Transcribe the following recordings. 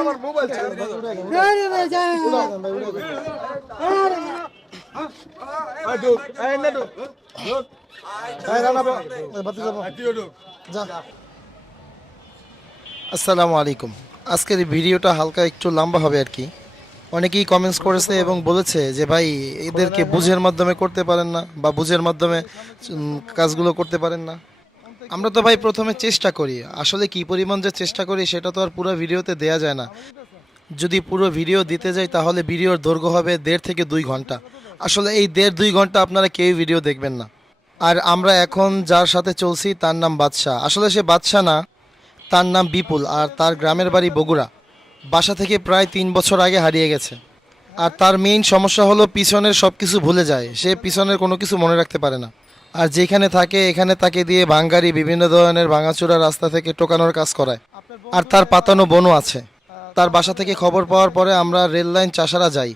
আমার মোবাইল আসসালামু আলাইকুম। আজকের এই ভিডিওটা হালকা একটু লম্বা হবে আর কি। অনেকেই কমেন্টস করেছে এবং বলেছে যে ভাই এদেরকে বুঝের মাধ্যমে করতে পারেন না বা বুঝের মাধ্যমে কাজগুলো করতে পারেন না। আমরা তো ভাই প্রথমে চেষ্টা করি, আসলে কি পরিমাণ যে চেষ্টা করি সেটা তো আর পুরো ভিডিওতে দেয়া যায় না। যদি পুরো ভিডিও দিতে যাই তাহলে ভিডিওর দৈর্ঘ্য হবে 1.5 থেকে 2 ঘন্টা। আসলে এই 1.5-2 ঘন্টা আপনারা কেউ ভিডিও দেখবেন না। আর আমরা এখন যার সাথে চলছি তার নাম বাদশাহ। আসলে সে বাদশাহ না, তার নাম বিপুল, আর তার গ্রামের বাড়ি বগুড়া। বাসা থেকে প্রায় 3 বছর আগে হারিয়ে গেছে। আর তার মেইন সমস্যা হলো পিছনের সব কিছু ভুলে যায়, সে পিছনের কোনো কিছু মনে রাখতে পারে না। আর যেখানে থাকে এখানে তাকে দিয়ে ভাঙ্গারি বিভিন্ন ধরনের ভাঙাচোরা রাস্তা থেকে টোকানোর কাজ করায়। আর তার পাতানো বোনও আছে। তার বাসা থেকে খবর পাওয়ার পরে আমরা রেল লাইন চাষারা যাই।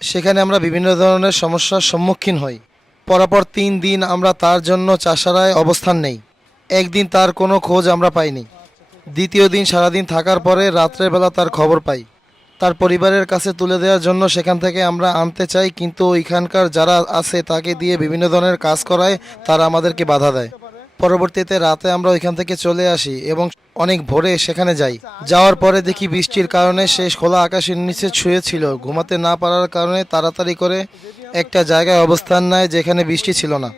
সেখানে আমরা বিভিন্ন ধরনের সমস্যার সম্মুখীন হই। পরপর 3 দিন আমরা তার জন্য চাষারায় অবস্থান নেই। একদিন তার কোনো খোঁজ আমরা পাইনি। দ্বিতীয় দিন সারাদিন থাকার পরে রাত্রের বেলা তার খবর পাই। তার পরিবারের কাছে তুলে দেওয়ার জন্য সেখান থেকে আমরা আনতে চাই, কিন্তু ওইখানকার যারা আছে তাকে দিয়ে বিভিন্ন ধরনের কাজ করায়, তারা আমাদেরকে বাধা দেয়। পরবর্তীতে রাতে আমরা ওইখান থেকে চলে আসি এবং অনেক ভোরে সেখানে যাই। যাওয়ার পরে দেখি বৃষ্টির কারণে সে খোলা আকাশের নিচে শুয়েছিল। ঘুমাতে না পারার কারণে তাড়াতাড়ি করে একটা জায়গায় অবস্থান নেয় যেখানে বৃষ্টি ছিল না।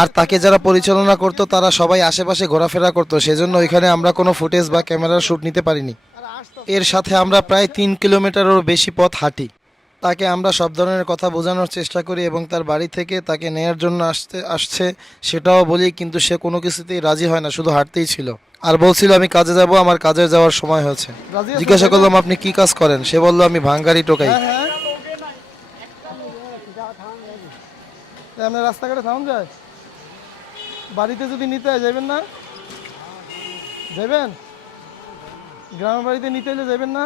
আর তাকে যারা পরিচালনা করতো তারা সবাই আশেপাশে ঘোরাফেরা করতো, সেজন্য ওইখানে আমরা কোনো ফুটেজ বা ক্যামেরার শ্যুট নিতে পারিনি। এর সাথে আমরা প্রায় 3 কিলোমিটারেরও বেশি পথ হাঁটি। তাকে আমরা সব ধরনের কথা বোঝানোর চেষ্টা করি এবং তার বাড়ি থেকে তাকে নেয়ার জন্য আসছে সেটাও বলি, কিন্তু সে কোনো কিছুতেই রাজি হয় না, শুধু হাঁটতেই ছিল। আর বলছিল আমি কাজে যাব, আমার কাজে যাওয়ার সময় হয়েছে। জিজ্ঞাসা করলাম আপনি কি কাজ করেন, সে বলল আমি ভাঙ্গারি টোকাই। আপনার রাস্তাঘাটে সাউন্ড যায়, বাড়িতে যদি নিতে হয় যাবেন না? যাবেন গ্রামের বাড়িতে নিতে হলে যাবেন না?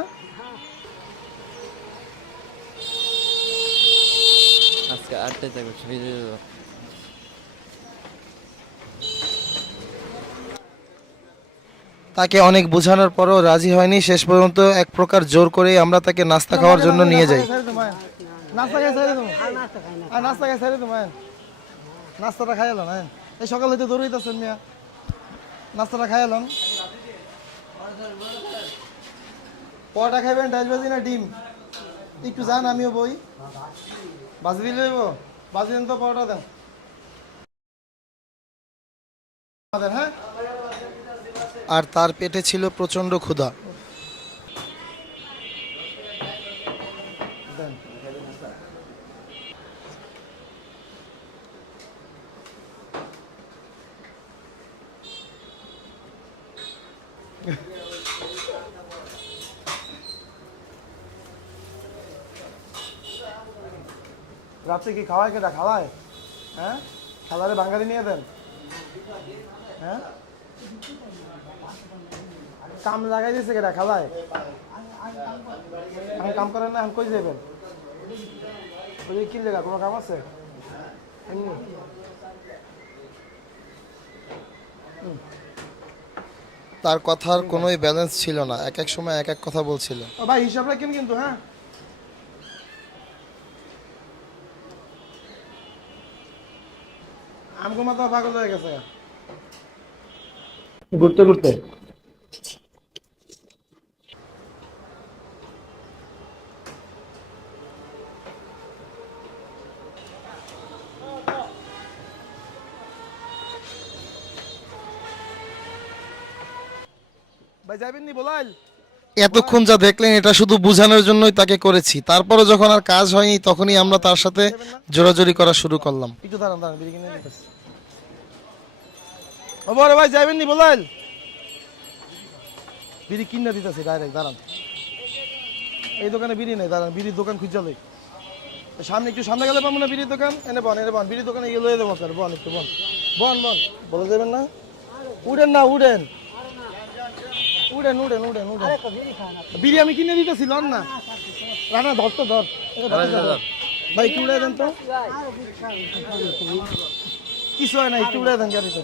আজকে 8টায় যাবো, ফিরে যাবো। তাকে অনেক বোঝানোর পরও রাজি হয়নি। শেষ পর্যন্ত এক প্রকার জোর করেই আমরা তাকে নাস্তা খাওয়ার জন্য নিয়ে যাই। নাস্তাটা খাই এলাম, হ্যাঁ এই সকাল হইতে দৌড়াইতেছেন মিয়া, নাস্তাটা খাই এলাম। পরোটা খাইবেন, ডাল ভাজি না ডিম? একটু যান, আমিও বই। বাজি দিলে বাজি দেন তো, পরোটা দেন। হ্যাঁ, আর তার পেটে ছিল প্রচণ্ড ক্ষুধা। রাত্রে কি খাওয়ায়? কেটা খাওয়ায়? হ্যাঁ, খালারে বাঙালি নিয়ে দেন। হ্যাঁ, কাম লাগাই দিয়েছে কেটা খালায়? এখন কাম করেন না, এখন কই যাবেন? ওই কি জায়গা, কোনো কাম আছে? এমনি তার কথার কোনোই ব্যালেন্স ছিল না, এক এক সময় এক এক কথা বলছিল। ও ভাই, হিসাব রাখেন কিন্তু। হ্যাঁ, আমগো মাথা পাগল হয়ে গেছে ঘুরতে ঘুরতে। ভাই যাবেন নি বলাইল? এতক্ষণ যা দেখলেন এটা শুধু বোঝানোর জন্যই তাকে করেছি। তারপরে যখন আর কাজ হয়নি তখনই আমরা তার সাথে জোরাজোরি করা শুরু করলাম। একটু দাঁড়ান দাঁড়ান, বিড়ি কিনে নিতেছি। ও বড় ভাই যাবেন নি বলাইল? বিড়ি কিনে দিতেছি ডাইরেক্ট, দাঁড়ান। এই দোকানে বিড়ি নেই, দাঁড়ান, বিড়ির দোকান খুঁজে লই। সামনে একটু সামনে গেলে পাবো না বিড়ির দোকান? এনে বন, এনে বন, বিড়ির দোকানে গিয়ে লয়ে দেবো স্যার। বন একটু বন, বন বন। বলে যাবেন না? উড়েন না, উড়েন উড়েন উড়েন উড়েন উড়েন। বিড়ি আমি কিনে দিতেছি, লন না। রানা ধর তো, ধর। ভাই একটু উড়ে দেন তো, কিছু হয় না, একটু উড়ে দেন গাড়িতে।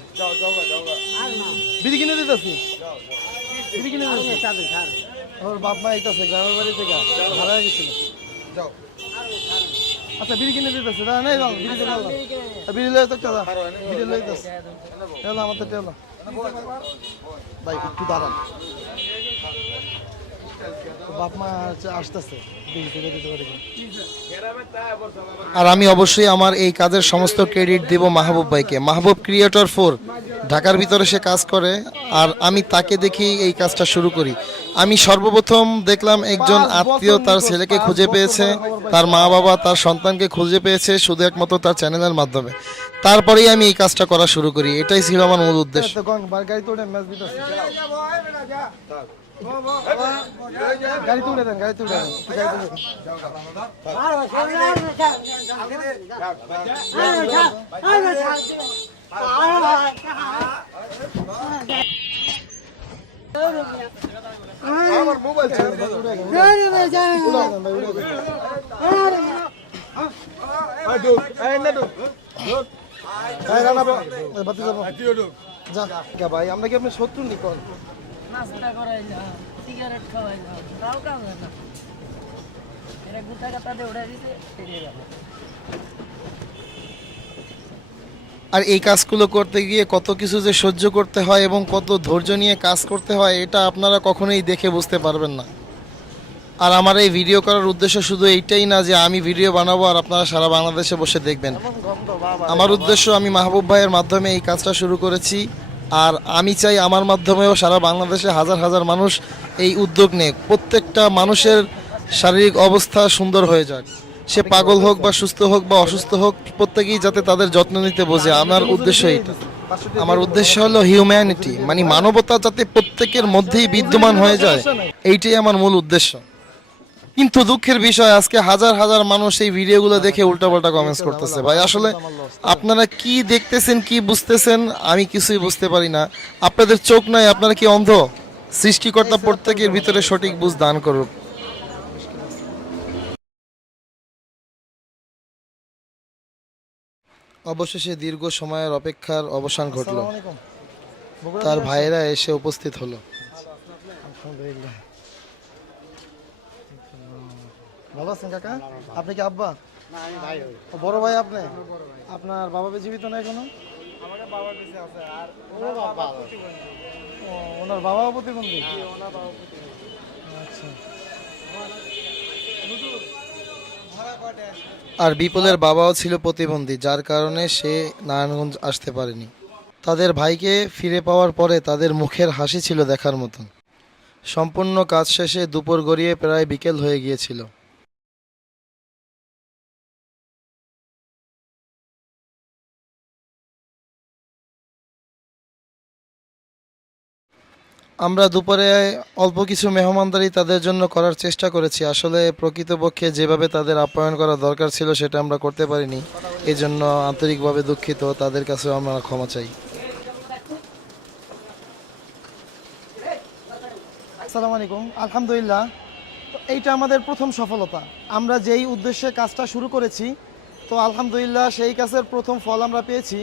বিড়ি কিনে দিতেছি, বিড়ি কিনে দিতেছি। ওর বাপ মা এইটাছে গ্রামের বাড়ি থেকে ভাড়া গেছিল। আচ্ছা বিড়ি কিনে দিতেছে, দাঁড়া নেই যাও, বিড়ি কিনে দাও। বিড়ি লয়ে তো চালা, বিড়ি লয়ে দিতেছে। টেলা আমার তো টেলা। ভাই একটু দাঁড়ান, বাপ মা আসতেছে, বিড়ি কিনে দিতে পারি। আর আমি অবশ্যই আমার এই কাজের সমস্ত ক্রেডিট দেব মাহবুব ভাইকে। মাহবুব ক্রিয়েটর 4 ঢাকার ভিতরে সে কাজ করে, আর আমি তাকে দেখেই এই কাজটা শুরু করি। আমি সর্বপ্রথম দেখলাম একজন আত্মীয় তার ছেলেকে খুঁজে পেয়েছে, তার মা বাবা তার সন্তানকে খুঁজে পেয়েছে শুধু একমাত্র তার চ্যানেলের মাধ্যমে। তারপরেই আমি এই কাজটা করা শুরু করি, এটাই ছিল আমার মূল উদ্দেশ্য। গাড়িতে উঠে ম্যাচ দিতেছে, গাড়িতে উঠে দেন, গাড়িতে উঠে দেন, গাড়িতে উঠে দেন। আমার মোবাইল ছিল, উঠে দেন, উঠে দেন। এই ঢুক, এই না ঢুক, ঢুক। এই রানা বাতি যাবো, যা। কে ভাই, আমরা কি আপনি শত্রু নিকল? নাস্তা করাইলাম, সিগারেট খাওয়াইলাম, তাও কাজ হয় না। এরা গুতা গাতা দিয়ে উড়াই দিতে বেরিয়ে গেল। আর এই কাজগুলো করতে গিয়ে কত কিছু যে সহ্য করতে হয় এবং কত ধৈর্য নিয়ে কাজ করতে হয়, এটা আপনারা কখনোই দেখে বুঝতে পারবেন না। আর আমার এই ভিডিও করার উদ্দেশ্য শুধু এইটাই না যে আমি ভিডিও বানাবো আর আপনারা সারা বাংলাদেশে বসে দেখবেন। আমার উদ্দেশ্য, আমি মাহবুব ভাইয়ের মাধ্যমে এই কাজটা শুরু করেছি, আর আমি চাই আমার মাধ্যমেও সারা বাংলাদেশে হাজার হাজার মানুষ এই উদ্যোগ নেয়। প্রত্যেকটা মানুষের শারীরিক অবস্থা সুন্দর হয়ে যাক, সে পাগল হোক বা সুস্থ হোক বা অসুস্থ হোক, প্রত্যেকেই যাতে তাদের যত্ন নিতে বোঝে। আমার উদ্দেশ্য এইটা। আমার উদ্দেশ্য হলো হিউম্যানিটি, মানে মানবতা যাতে প্রত্যেকের মধ্যেই বিদ্যমান হয়ে যায়, এইটাই আমার মূল উদ্দেশ্য। কিন্তু দুঃখের বিষয়, আজকে হাজার হাজার মানুষ এই ভিডিওগুলো দেখে উল্টাপাল্টা কমেন্টস করতেছে। ভাই আসলে আপনারা কি দেখতেছেন, কি বুঝতেছেন, আমি কিছুই বুঝতে পারি না। আপনাদের চোখ নাই, আপনারা কি অন্ধ? সৃষ্টিকর্তা প্রত্যেকের ভিতরে সঠিক বুঝ দান করুক। অবশেষে দীর্ঘ সময়ের অপেক্ষার অবসান ঘটল, আসসালামু আলাইকুম। বগুড়া তার থেকে ভাইয়েরা এসে উপস্থিত হলো। আলহামদুলিল্লাহ। ভালো আছেন কাকা? আপনি কি আব্বা? ও, বড় ভাই আপনি? আপনার বাবা জীবিত নাই এখনো? ও, ওনার বাবাও প্রতিবন্ধী? আচ্ছা। আর বিপুলের বাবাও ছিল প্রতিবন্ধী, যার কারণে সে নারায়ণগঞ্জ আসতে পারেনি। তাদের ভাইকে ফিরে পাওয়ার পরে তাদের মুখের হাসি ছিল দেখার মতন। সম্পূর্ণ কাজ শেষে দুপুর গড়িয়ে প্রায় বিকেল হয়ে গিয়েছিল। আমরা দুপুরে অল্প কিছু মেহমানদারি তাদের জন্য করার চেষ্টা করেছি। আসলে প্রকৃতপক্ষে যেভাবে তাদের আপ্যায়ন করা দরকার ছিল সেটা আমরা করতে পারিনি, এই জন্য আন্তরিকভাবে দুঃখিত। তাদের কাছেও আমরা ক্ষমা চাই। আসসালামু আলাইকুম। আলহামদুলিল্লাহ, তো এইটা আমাদের প্রথম সফলতা। আমরা যেই উদ্দেশ্যে কাজটা শুরু করেছি, তো আলহামদুলিল্লাহ সেই কাজের প্রথম ফল আমরা পেয়েছি।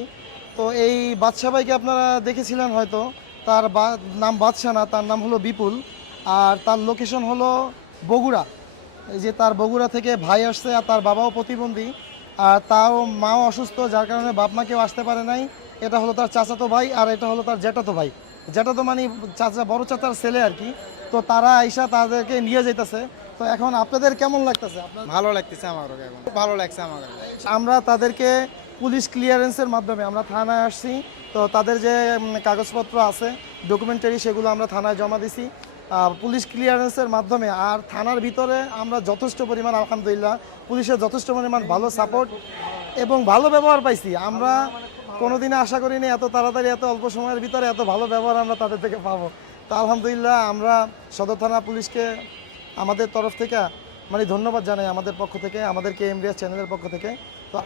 তো এই বাদশা ভাইকে আপনারা দেখেছিলেন হয়তো, তার নাম বাদশা না, তার নাম হলো বিপুল, আর তার লোকেশন হলো বগুড়া। এই যে তার বগুড়া থেকে ভাই আসছে, আর তার বাবাও প্রতিবন্ধী, আর তাও মাও অসুস্থ, যার কারণে বাপ মা কেউ আসতে পারে নাই। এটা হলো তার চাচাতো ভাই, আর এটা হলো তার জ্যাঠাতো ভাই। জ্যাঠাতো মানে চাচা, বড় চাচার ছেলে আর কি। তো তারা আইসা তাদেরকে নিয়ে যাইতেছে। তো এখন আপনাদের কেমন লাগতেছে? ভালো লাগতেছে আমার, এখন ভালো লাগছে আমার। আমরা তাদেরকে পুলিশ ক্লিয়ারেন্সের মাধ্যমে আমরা থানায় আসছি। তো তাদের যে কাগজপত্র আছে, ডকুমেন্টারি, সেগুলো আমরা থানায় জমা দিছি পুলিশ ক্লিয়ারেন্সের মাধ্যমে। আর থানার ভিতরে আমরা যথেষ্ট পরিমাণ, আলহামদুলিল্লাহ, পুলিশের যথেষ্ট পরিমাণ ভালো সাপোর্ট এবং ভালো ব্যবহার পাইছি। আমরা কোনোদিনও আশা করিনি এত তাড়াতাড়ি, এত অল্প সময়ের ভিতরে এত ভালো ব্যবহার আমরা তাদের থেকে পাবো। তো আলহামদুলিল্লাহ, আমরা সদর থানা পুলিশকে আমাদের তরফ থেকে মানে ধন্যবাদ জানাই, আমাদের পক্ষ থেকে, আমাদের KM Riaz চ্যানেলের পক্ষ থেকে। তো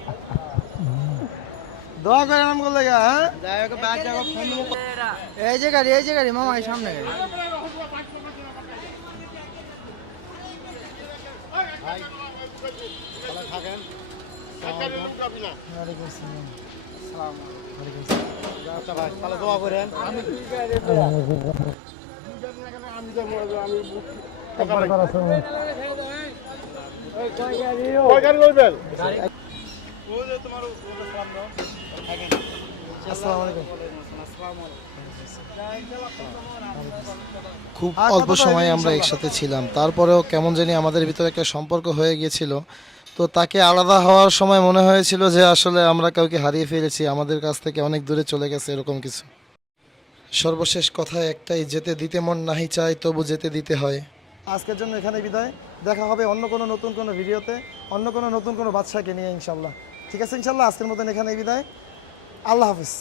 দোয়া করে নাম করলে হ্যাঁ, এই যে গাড়ি মামা, এই সামনে গাড়ি। ওয়ালাইকুম আসসালাম। ওয়ালাইকুম আসসালাম। একবার করা সম্ভব। আসসালামু আলাইকুম। খুব অল্প সময়ে আমরা একসাথে ছিলাম, তারপরেও কেমন জানি আমাদের ভিতরে একটা সম্পর্ক হয়ে গিয়েছিল। তো তাকে আলাদা হওয়ার সময় মনে হয়েছিল যে আসলে আমরা কাউকে হারিয়ে ফেলেছি, আমাদের কাছ থেকে অনেক দূরে চলে গেছে, এরকম কিছু। সর্বশেষ কথা একটাই, যেতে দিতে মন নাহি চায়, তবু যেতে দিতে হয়। আজকের জন্য এখানে বিদায়। দেখা হবে অন্য কোনো নতুন কোনো ভিডিওতে, অন্য কোনো নতুন কোনো বাদশাকে নিয়ে ইনশাল্লাহ। ঠিক আছে ইনশাল্লাহ, আজকের মতন এখানেই বিদায়। আল্লাহ হাফিজ।